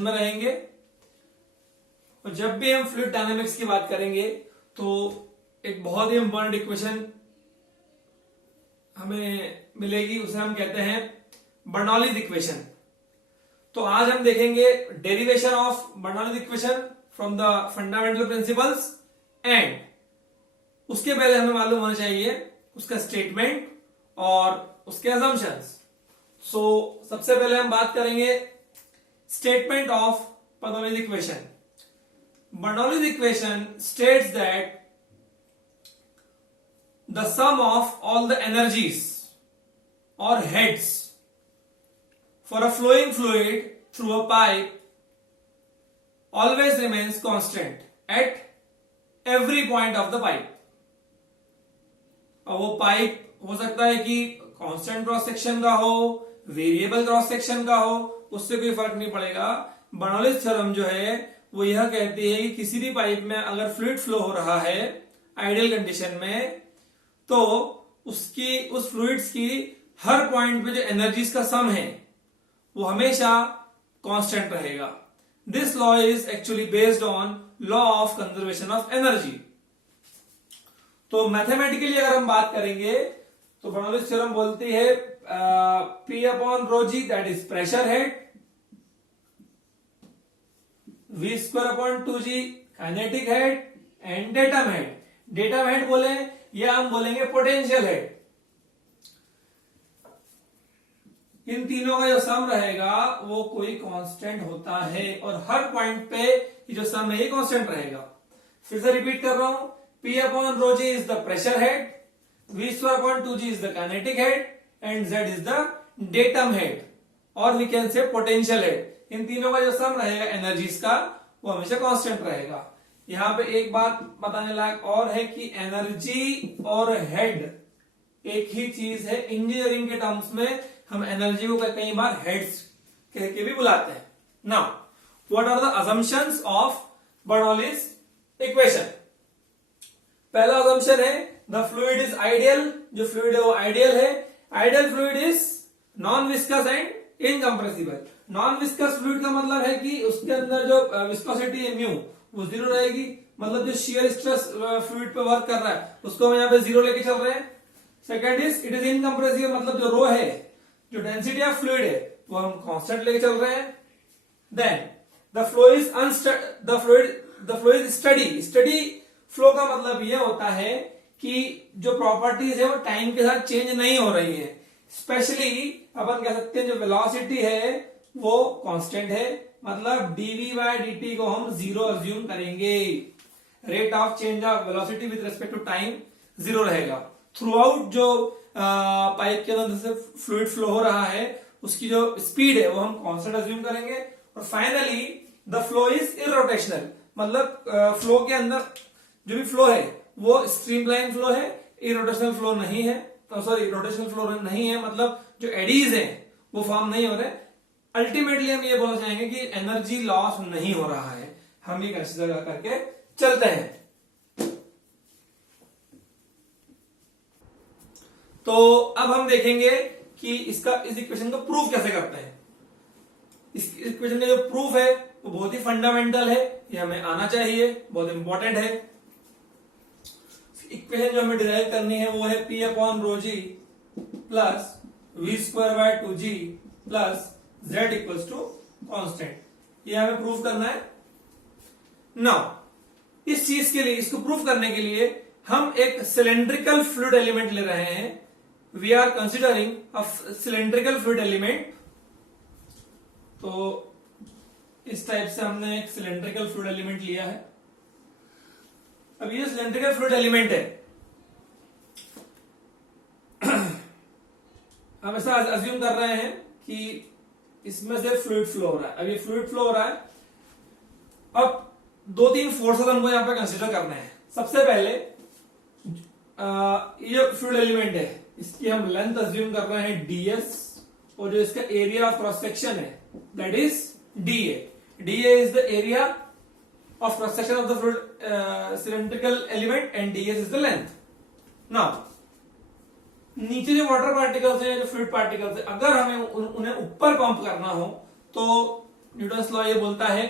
Condition में रहेंगे। और जब भी हम फ्लूइड डायनामिक्स की बात करेंगे तो एक बहुत ही इंपॉर्टेंट इक्वेशन हमें मिलेगी, उसे हम कहते हैं बर्नौलीज इक्वेशन। तो आज हम देखेंगे derivation of Bernoulli's equation from the fundamental principles and उसके पहले हमें मालूम होना चाहिए उसका स्टेटमेंट और उसके असम्पशंस। सो सबसे पहले हम बात करेंगे statement of Bernoulli's equation. Bernoulli's equation states that the sum of all the energies or heads for a flowing fluid through a pipe always remains constant at every point of the pipe. अब वो pipe हो सकता है कि constant cross section का हो, variable cross section का हो, उससे कोई फर्क नहीं पड़ेगा। बर्नौलीज थ्योरम जो है वो यह कहती है कि किसी भी पाइप में अगर फ्लूइड फ्लो हो रहा है आइडियल कंडीशन में, तो उसकी उस फ्लूइड्स की हर पॉइंट पे जो एनर्जीज का सम है वो हमेशा कांस्टेंट रहेगा। This law is actually based on law of conservation of energy. तो मैथमेटिकली अगर हम बात करेंगे तो बर्नौलीज थ्योरम बोलती है P upon rho g that is pressure head, V square upon 2G kinetic head and datum head. Datum head बोले या हम बोलेंगे पोटेंशियल हेड। इन तीनों का जो सम रहेगा वो कोई कांस्टेंट होता है और हर पॉइंट पे ये जो सम है ये कांस्टेंट रहेगा। फिर से रिपीट कर रहा हूं, P upon rho g is the pressure head, V square upon 2G is the kinetic head and Z is the datum head और we can say potential head. इन तीनों का जो सम रहेगा एनर्जीज का वो हमेशा कांस्टेंट रहेगा। यहां पे एक बात बताने लायक और है कि एनर्जी और हेड एक ही चीज है। इंजीनियरिंग के टर्म्स में हम एनर्जी को कई बार हेड्स कह के भी बुलाते हैं। Now what are the assumptions of Bernoulli's equation. पहला असम्पशन है द फ्लूइड इज आइडियल। जो फ्लूइड है वो आइडियल है। Ideal fluid is non viscous and incompressible. Non viscous fluid का मतलब है कि उसके अंदर जो विस्कोसिटी है म्यू वो जीरो रहेगी, मतलब जो शियर स्ट्रेस फ्लूइड पे वर्क कर रहा है उसको हम यहाँ पे जीरो लेके चल रहे हैं। Second is it is incompressible, मतलब जो रो है, जो डेंसिटी ऑफ फ्लूइड है वो हम कांस्टेंट लेके चल रहे हैं। Then the flow is steady. Steady flow का मतलब यह होता है कि जो प्रॉपर्टीज है वो टाइम के साथ चेंज नहीं हो रही है। स्पेशली अपन कह सकते हैं जो वेलोसिटी है वो कांस्टेंट है, मतलब dv बाय dt को हम जीरो अज्यूम करेंगे। Rate of change of velocity with respect to time zero रहेगा। थ्रू आउट जो पाइप के अंदर से फ्लूइड फ्लो हो रहा है उसकी जो स्पीड है वो हम कांस्टेंट अज्यूम करेंगे। और finally the flow is irrotational, मतलब फ्लो के अंदर जो भी फ्लो है वो स्ट्रीमलाइन फ्लो है, इरोटेशनल फ्लो नहीं है। सॉरी, रोटेशनल फ्लो नहीं है, मतलब जो एडीज हैं वो फॉर्म नहीं हो रहे। अल्टीमेटली हम ये बोलना चाहेंगे कि एनर्जी लॉस नहीं हो रहा है। हम ये कंसीडर करके चलते हैं। तो अब हम देखेंगे कि इस इक्वेशन को प्रूव कैसे करते हैं। इस इक्वेशन का जो प्रूफ है वो बहुत ही फंडामेंटल है, ये हमें आना चाहिए, बहुत इंपॉर्टेंट है। इक्वेशन जो हमें डिराइव करनी है वो है P upon rho g plus V square by 2G plus Z equals to constant. ये हमें प्रूफ करना है। नाउ इस चीज के लिए, इसको प्रूफ करने के लिए हम एक सिलेंड्रिकल फ्लूइड एलिमेंट ले रहे हैं। We are considering a cylindrical fluid element. तो इस टाइप से हमने एक सिलेंड्रिकल फ्लूइड एलिमेंट लिया है। अब ये सिलेंड्रिकल फ्लूइड एलिमेंट है, हम ऐसा अज्यूम कर रहे हैं कि इसमें से फ्लूइड फ्लो हो रहा है। अब ये फ्लूइड फ्लो हो रहा है। अब दो तीन फोर्सेस हमको यहां पे कंसीडर करने हैं। सबसे पहले ये फ्लूइड एलिमेंट है, इसकी हम लेंथ अज्यूम कर रहे हैं ds, और जो इसका एरिया ऑफ क्रॉस सेक्शन है that is dA। dA is the area of cross section of the fluid cylindrical element and ds is the length. Now नीचे जो वाटर पार्टिकल्स है, जो फ्लूइड पार्टिकल्स है, अगर हमें उन्हें ऊपर पंप करना हो तो न्यूटन्स लॉ ये बोलता है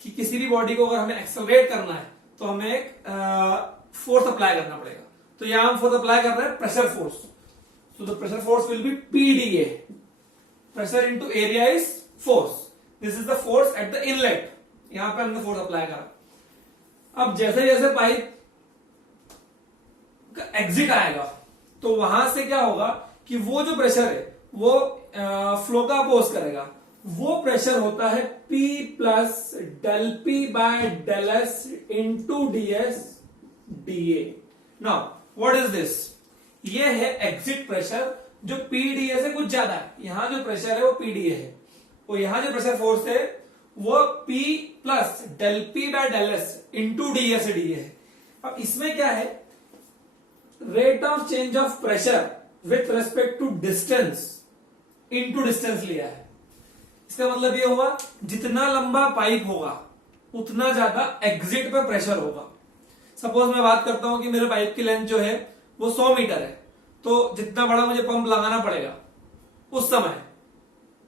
कि किसी भी बॉडी को अगर हमें एक्सेलरेट करना है तो हमें एक फोर्स अप्लाई करना पड़ेगा। तो यहां हम फोर्स अप्लाई कर रहे हैं pressure force. So the pressure force will be PDA, pressure into area is force. This is the force at the inlet. यहां पे हमने फोर्स अप्लाई करा। अब जैसे जैसे पाइप का एग्जिट आएगा तो वहां से क्या होगा कि वो जो प्रेशर है वो फ्लो का अपोज करेगा। वो प्रेशर होता है P plus del p by del s into d s d A. Now what is this? ये है एग्जिट प्रेशर जो पीडीए से कुछ ज्यादा है। यहां जो प्रेशर है वो पीडीए है और यहां जो प्रेशर फोर्स है वो P plus del p by del s into d A से डीए है। अब इसमें क्या है, rate of change of pressure with respect to distance into distance लिया है। इसका मतलब ये हुआ जितना लंबा पाइप होगा उतना ज्यादा एग्जिट पे प्रेशर होगा। सपोज मैं बात करता हूं कि मेरे पाइप की लेंथ जो है वो 100 मीटर है, तो जितना बड़ा मुझे पंप लगाना पड़ेगा उस समय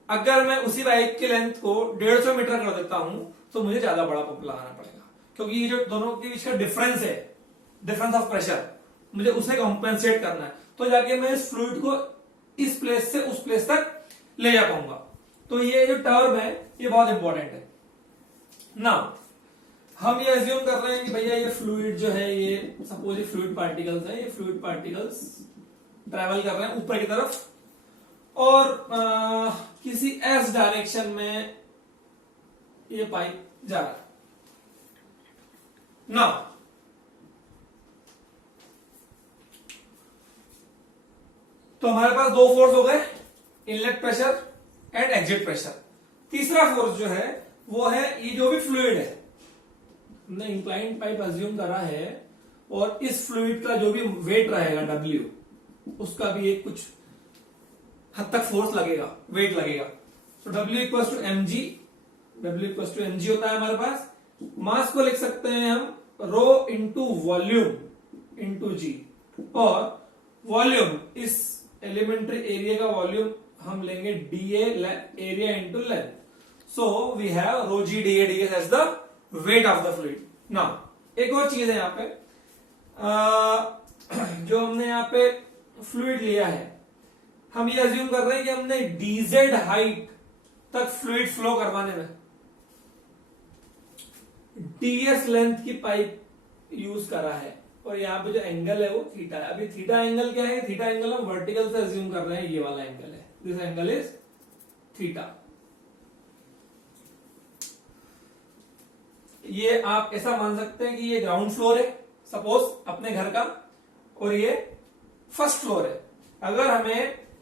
अगर मैं उसी पाइप की लेंथ को 150 मीटर कर देता हूं तो मुझे ज्यादा बड़ा पंप लगाना पड़ेगा, क्योंकि ये जो दोनों के बीच का डिफरेंस है, डिफरेंस ऑफ प्रेशर, मुझे उसे कॉम्पेंसेट करना है। तो जाके मैं इस फ्लूइड को इस प्लेस से उस प्लेस तक ले जा पाऊंगा। तो ये जो टर्म है ये बहुत इंपॉर्टेंट है। नाउ हम ये एज्यूम कर रहे हैं कि भैया ये फ्लूइड जो है, ये सपोज ये फ्लूइड पार्टिकल्स है, ये फ्लूइड पार्टिकल्स ट्रेवल कर रहे हैं ऊपर की तरफ और किसी एस डायरेक्शन में ये पाइप जा रहा है। नाउ तो हमारे पास दो फोर्स हो गए, inlet pressure and exit pressure. तीसरा फोर्स जो है वो है ये जो भी फ्लूइड है, हमने इंक्लाइंड पाइप अज्यूम करा है और इस फ्लूइड का जो भी वेट रहेगा W, उसका भी एक कुछ हद तक फोर्स लगेगा, वेट लगेगा। तो W equal to mg, W equal to mg होता है हमारे पास। मास को लिख सकते हैं हम rho into volume into g, और वॉल्यूम इस एलिमेंट्री एरिया का वॉल्यूम हम लेंगे d A area into length. So we have rho g d A d s as the weight of the fluid. Now एक और चीज है यहाँ पे, जो हमने यहाँ पे फ्लूइड लिया है, हम ये अज्यूम कर रहे हैं कि हमने डीजेड हाइट तक फ्लूइड फ्लो करवाने में डीएस लेंथ की पाइप यूज करा है और यहाँ पे जो एंगल है वो थीटा है। अभी थीटा एंगल क्या है? थीटा एंगल हम वर्टिकल से अज्यूम कर रहे हैं, ये वाला एंगल है, दिस एंगल इज थीटा। ये आप ऐसा मान सकते हैं कि ये ग्राउंड फ्लोर है सपोज अपने घर का और ये फर्स्ट फ्लोर है।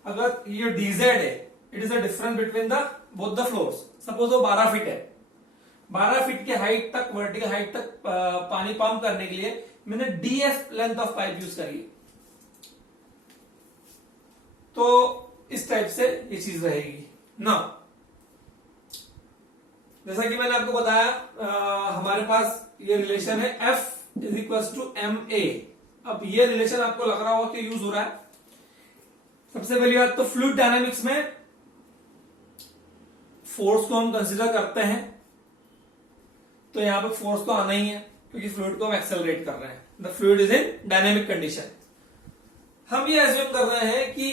अगर ये डीजेड है, it is the difference between the both the floors. Suppose वो 12 फीट है, 12 फीट के हाइट तक, वर्टिकल हाइट तक पानी पंप करने के लिए मैंने DS length of pipe use करी। तो इस टाइप से ये चीज रहेगी ना। जैसा कि मैंने आपको बताया, हमारे पास ये रिलेशन है F is equal to MA। अब ये रिलेशन आपको लग रहा होगा कि यूज हो रहा है। सबसे पहली बात तो फ्लूइड डायनामिक्स में फोर्स को हम कंसीडर करते हैं, तो यहां पर फोर्स तो आना ही है क्योंकि फ्लूइड को हम एक्सेलरेट कर रहे हैं। The fluid is in dynamic condition. हम ये एज्यूम कर रहे हैं कि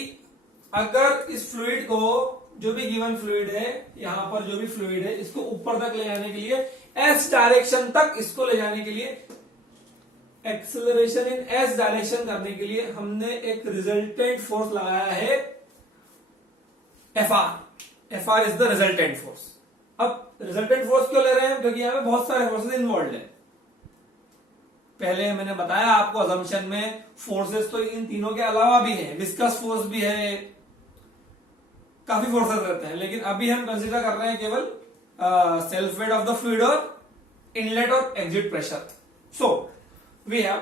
अगर इस फ्लूइड को, जो भी गिवन फ्लूइड है, यहां पर जो भी फ्लूइड है, इसको ऊपर तक ले जाने के लिए, एस डायरेक्शन तक इसको ले जाने के लिए, एक्सेलरेशन इन एस डायरेक्शन करने के लिए हमने एक रिजल्टेंट फोर्स लगाया है Fr is the resultant force. अब रिजल्टेंट फोर्स क्यों ले रहे हैं? क्योंकि यहां पे बहुत सारे फोर्सेस इन्वॉल्व है। पहले मैंने बताया आपको अजम्पशन में फोर्सेस तो इन तीनों के अलावा भी है, विस्कस फोर्स भी है, काफी फोर्सेस रहते हैं, लेकिन अभी हम कंसीडर कर रहे हैं केवल self weight of the fluid और इनलेट और exit pressure. So we have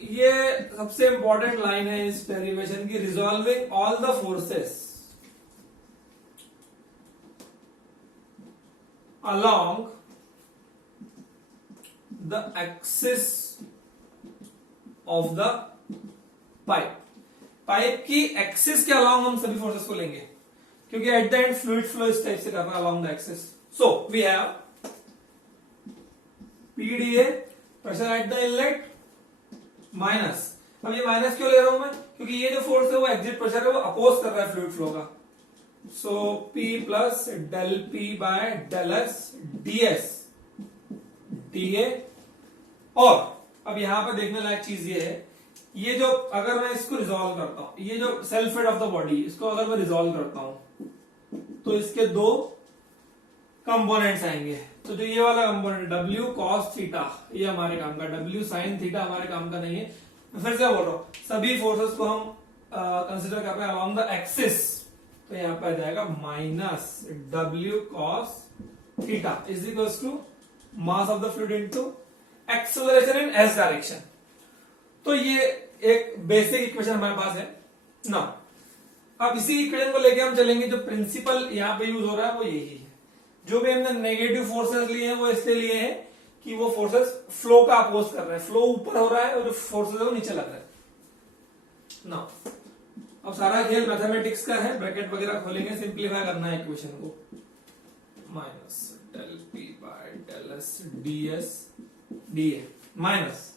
ये सबसे इंपॉर्टेंट लाइन है इस डेरिवेशन की, resolving all the forces along the axis of the pipe। Pipe की एक्सिस के अलावा हम सभी फोर्सेस को लेंगे। क्योंकि at the end fluid flow इस टाइप से कर रहा है along the axis. So we have p d A pressure at the inlet minus. अब ये माइनस क्यों ले रहा हूं मैं? क्योंकि ये जो फोर्स है वो एग्जिट प्रेशर है, वो अपोज कर रहा है फ्लूइड फ्लो का. So P plus del P by del s ds dA. और अब यहां पर देखने लायक चीज ये है, ये जो अगर मैं इसको रिजॉल्व करता हूं, ये जो self weight of the body, इसको अगर मैं रिजॉल्व करता हूं तो इसके दो कंपोनेंट्स आएंगे. तो जो ये वाला कंपोनेंट W cos थीटा, ये हमारे काम का, W sin थीटा हमारे काम का नहीं है. मैं फिर से बोल रहा हूं, सभी फोर्सेस को हम कंसिडर कर रहे हैं अलोंग द एक्सिस. तो यहां पर आ जाएगा minus W cos theta is equals to mass of the fluid into acceleration in s direction. तो ये एक बेसिक इक्वेशन हमारे पास है ना. अब इसी इक्वेशन को लेके हम चलेंगे. जो प्रिंसिपल यहां पे यूज हो रहा है वो यही है. जो भी हमने नेगेटिव फोर्सेस लिए हैं वो इसलिए लिए हैं कि वो फोर्सेस फ्लो का अपोज कर रहे हैं. फ्लो ऊपर हो रहा है और जो फोर्सेस है वो नीचे लग रहे हैं ना. अब सारा खेल मैथमेटिक्स का है. ब्रैकेट वगैरह खोलेंगे, सिंप्लीफाई करना है इक्वेशन को. Minus del p by del s ds da minus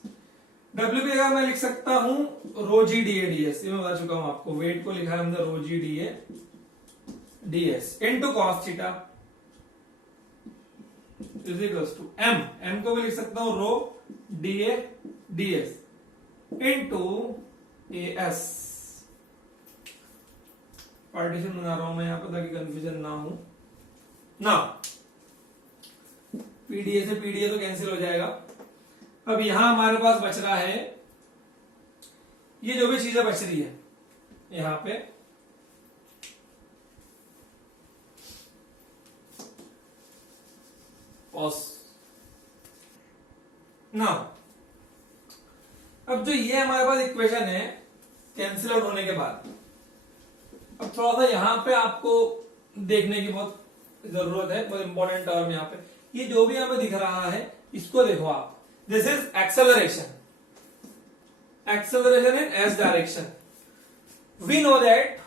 डब्ल्यू की जगह मैं लिख सकता हूं rho g d a d s. ये मैं बता चुका हूं आपको. वेट को लिखा है हमने rho g d a d s into cos theta is equals to m. M को भी लिख सकता हूं rho d a d s into a s. Partition बना रहा हूं मैं यहां पर ताकि कंफ्यूजन ना हो ना. पीडीए से पीडीए तो कैंसिल हो जाएगा. अब यहां हमारे पास बच रहा है, ये जो भी चीजें बच रही है यहां पे, पॉज ना. अब जो ये हमारे पास इक्वेशन है कैंसिल आउट होने के बाद, अब थोड़ा सा यहां पे आपको देखने की बहुत जरूरत है. बहुत इंपॉर्टेंट टर्म यहां पे, ये जो भी यहां पे दिख रहा है इसको देखो आप. This is acceleration. Acceleration in s direction. We know that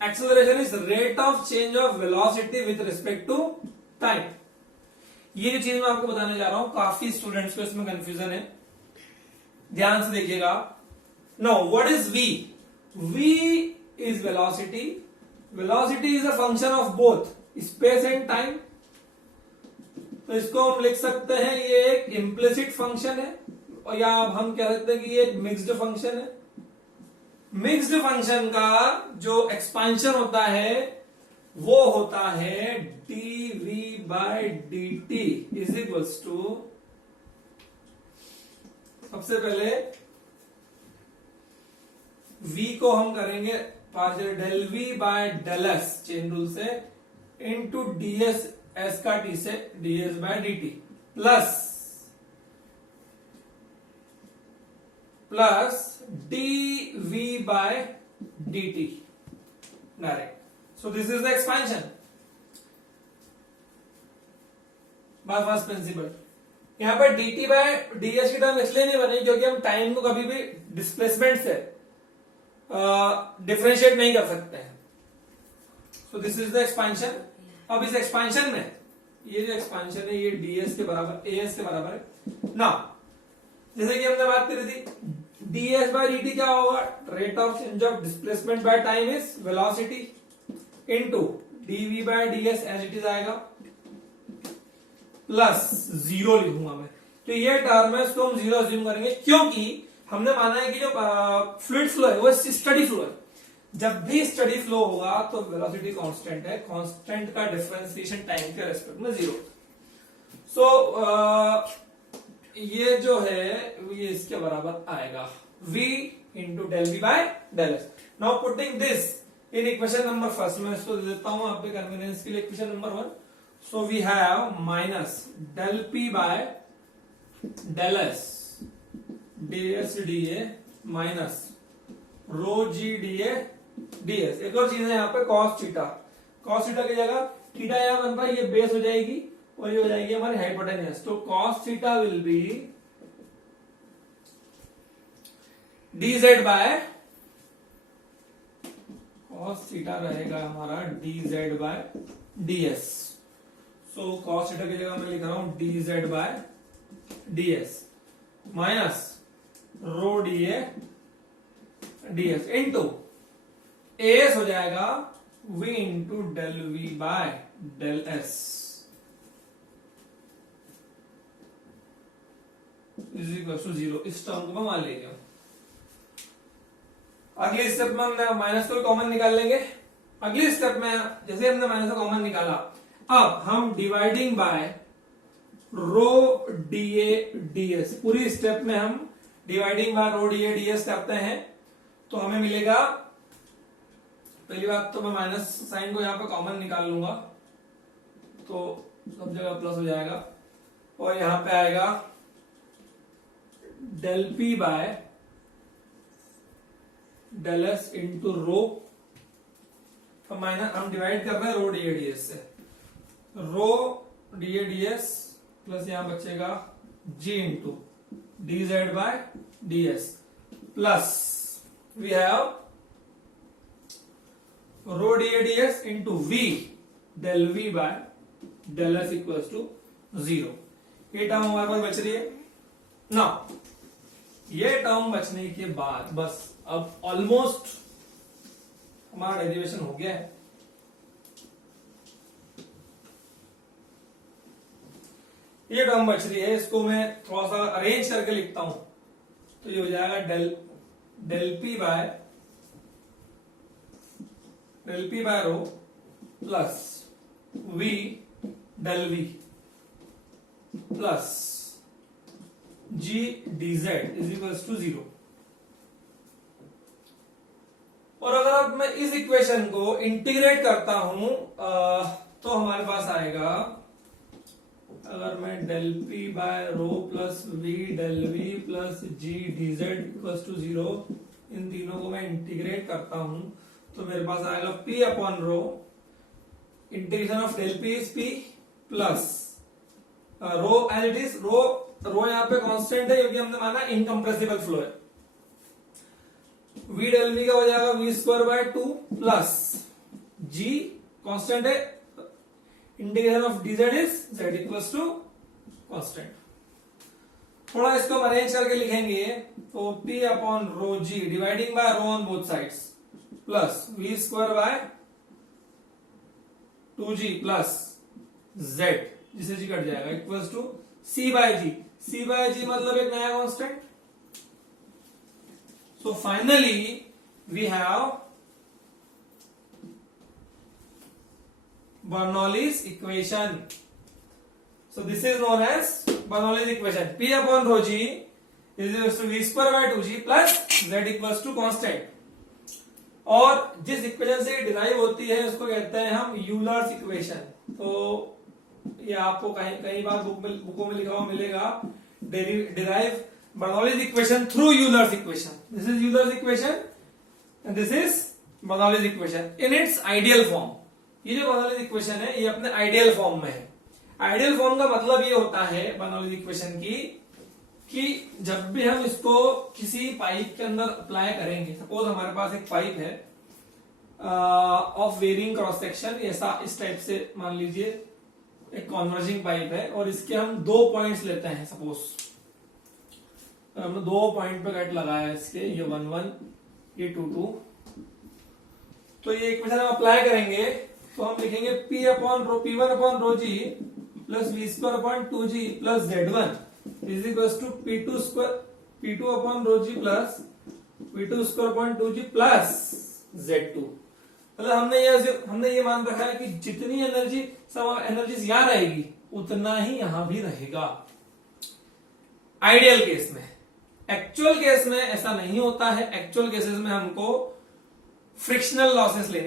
acceleration is rate of change of velocity with respect to time. ये जो चीज मैं आपको बताने जा रहा हूं, काफी स्टूडेंट्स को इसमें कंफ्यूजन है. ध्यान से देखिएगा. Now what is v? v is velocity. Velocity is a function of both space and time. तो इसको हम लिख सकते हैं ये एक इम्प्लिसिट फंक्शन है, और या हम कह सकते हैं कि ये एक मिक्स्ड फंक्शन है. मिक्स्ड फंक्शन का जो एक्सपांशन होता है वो होता है dv by dt is equals to, सबसे पहले v को हम करेंगे partial del v by del s chain rule से इनटू ds एस का t से ds by dt plus dv by dt direct. So this is the expansion by first principle. यहां पर dt बाय ds की term इसलिए नहीं बनी क्योंकि हम टाइम को कभी भी डिस्प्लेसमेंट से डिफरेंशिएट नहीं कर सकते हैं. सो दिस इज द एक्सपेंशन. अब इस एक्सपेंशन में ये जो एक्सपेंशन है ये ds के बराबर as के बराबर है ना. जैसे कि हमने बात करी थी, ds बाय dt क्या होगा? Rate of change of displacement by time is velocity into dv by ds as it is आएगा प्लस जीरो लिखूंगा मैं. तो ये टर्म है, इसको हम जीरो अज्यूम करेंगे क्योंकि हमने माना है कि जो फ्लूइड फ्लो है वो स्टडी फ्लो है. जब भी स्टडी फ्लो होगा तो वेलोसिटी कांस्टेंट है. कांस्टेंट का डिफरेंशिएशन टाइम के रेस्पेक्ट में जीरो. सो ये जो है ये इसके बराबर आएगा v into del v by del s. Now putting this in equation number first, मैं इसको दे देता हूं आपके कन्वीनियंस के लिए equation number 1. So we have minus del p by del s ds dA minus rho g d A ds. एक और चीज है यहाँ पे cos थीटा. cos थीटा की जगह थीटा यहां बन रहा है, ये बेस हो जाएगी और ये हो जाएगी हमारी हाइपोटेन्यूज. तो cos theta will be dz by cos theta रहेगा हमारा dz by ds। So cos theta की जगह मैं लिख रहा हूं dz by ds minus rho dA ds into as हो जाएगा v into del v by del s is equal to 0। इस टर्म को मैं मान लेंगे। अगली स्टेप में हम माइनस को कॉमन निकाल लेंगे। अगली स्टेप में जैसे हमने माइनस को कॉमन निकाला, अब हम dividing by rho DA d s, पूरी स्टेप में हम dividing by rho DA d s करते हैं तो हमें मिलेगा, पहली बात तो मैं माइनस साइन को यहां पे कॉमन निकाल लूंगा तो सब जगह प्लस हो जाएगा और यहां पे आएगा del p by del s into rho, तो माइनस हम डिवाइड कर रहे हैं रो डीए डीएस से, रो डीए डीएस प्लस यहां बचेगा g into d z by d s plus we have rho DA ds into v del v by del s equals to 0। ये term हमारे पास बच रही है ना। ये टर्म बचने के बाद बस अब ऑलमोस्ट हमारा डेरिवेशन हो गया है। ये टर्म बच रही है, इसको मैं थोड़ा सा अरेंज करके लिखता हूं तो ये हो जाएगा del p by rho plus v del v plus g d z is equals to 0। और अगर अब मैं इस इक्वेशन को इंटीग्रेट करता हूं तो हमारे पास आएगा, अगर मैं del p by rho plus v del v plus g d z equals to 0, इन तीनों को मैं इंटीग्रेट करता हूं तो मेरे पास आएगा p upon rho, integration of del p is p plus rho as it is, rho यहां पे कांस्टेंट है क्योंकि हमने माना इनकंप्रेसिबल फ्लो है, वी डेल वी का हो जाएगा v square by 2 plus g constant है, integration of dz is z equals to constant. थोड़ा इसको अरेंज करके लिखेंगे तो p upon rho g dividing by rho on both sides plus v square by 2g plus z, जिसे g cut जाएगा, equals to c by g. c by g मतलब एक नया constant. So finally we have Bernoulli's equation. So this is known as Bernoulli's equation. P upon rho g is equals to v square by 2g plus z equals to constant. और जिस equation से derive होती है उसको कहते हैं हम Euler's equation. तो ये आपको कई बार बुकों में लिखा हुआ मिलेगा, derive Bernoulli's equation through Euler's equation. This is Euler's equation and this is Bernoulli's equation in its ideal form. ये जो Bernoulli's इक्वेशन है ये अपने आइडियल फॉर्म में है। आइडियल फॉर्म का मतलब ये होता है Bernoulli's इक्वेशन की कि जब भी हम इसको किसी पाइप के अंदर अप्लाई करेंगे, सपोज हमारे पास एक पाइप है ऑफ वेरिंग क्रॉस सेक्शन, ऐसा इस टाइप से मान लीजिए एक कॉन्वर्जिंग पाइप है और इसके हम 2 पॉइंट्स लेते हैं, सपोज हमने 2 पॉइंट पे कट लगाया है इसके, ये 1 1 ये 2 2, तो ये इक्वेशन हम अप्लाई करेंगे तो हम लिखेंगे P upon rho P1 upon rho g plus v square upon 2g plus z1 is equals to P2 square P2 upon rho g plus V2 square upon 2g plus z2। मतलब हमने ये मान रखा है कि जितनी एनर्जी सब energies यहां रहेगी उतना ही यहां भी रहेगा आइडियल केस में। एक्चुअल केस में ऐसा नहीं होता है। एक्चुअल केसेस में हमको फ्रिक्शनल लॉसेस लेने